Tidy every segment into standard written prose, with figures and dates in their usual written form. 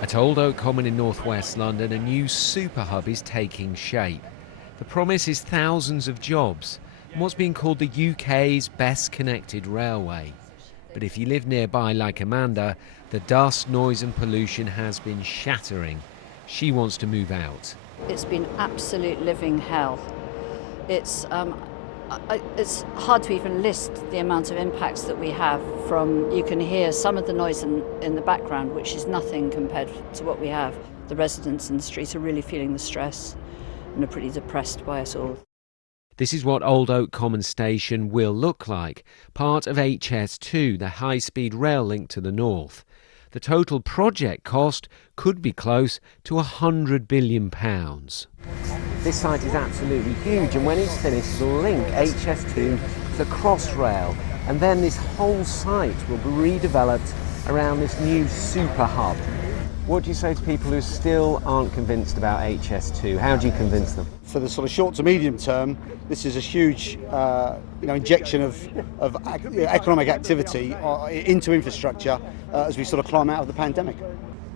At Old Oak Common in northwest London, a new super hub is taking shape. The promise is thousands of jobs and what's being called the UK's best connected railway. But if you live nearby like Amanda, the dust, noise and pollution has been shattering. She wants to move out. It's been absolute living hell. It's hard to even list the amount of impacts that we have from, you can hear some of the noise in the background, which is nothing compared to what we have. The residents in the street are really feeling the stress and are pretty depressed by it all. This is what Old Oak Common Station will look like, part of HS2, the high-speed rail link to the north. The total project cost could be close to £100 billion. This site is absolutely huge, and when it's finished, it'll link HS2 to Crossrail, and then this whole site will be redeveloped around this new super hub. What do you say to people who still aren't convinced about HS2? How do you convince them? For the sort of short to medium term, this is a huge injection of economic activity into infrastructure as we sort of climb out of the pandemic.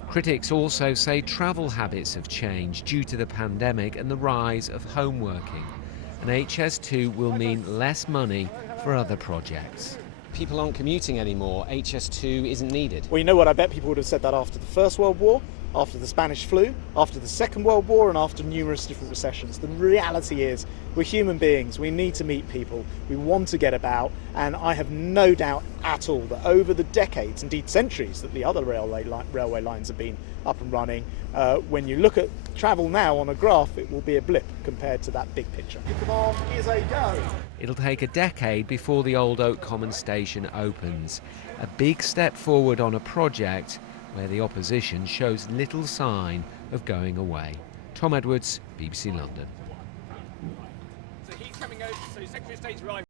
Critics also say travel habits have changed due to the pandemic and the rise of home working. And HS2 will mean less money for other projects. People aren't commuting anymore. HS2 isn't needed. Well, you know what? I bet people would have said that after the First World War, after the Spanish flu, after the Second World War, and after numerous different recessions. The reality is we're human beings. We need to meet people. We want to get about. And I have no doubt at all that over the decades, indeed centuries, that the other railway lines have been up and running, when you look at travel now on a graph, it will be a blip compared to that big picture. Come on, here's a go. It'll take a decade before the Old Oak Common Station opens. A big step forward on a project where the opposition shows little sign of going away. Tom Edwards, BBC London. So he's coming over, so Secretary of State's arriving.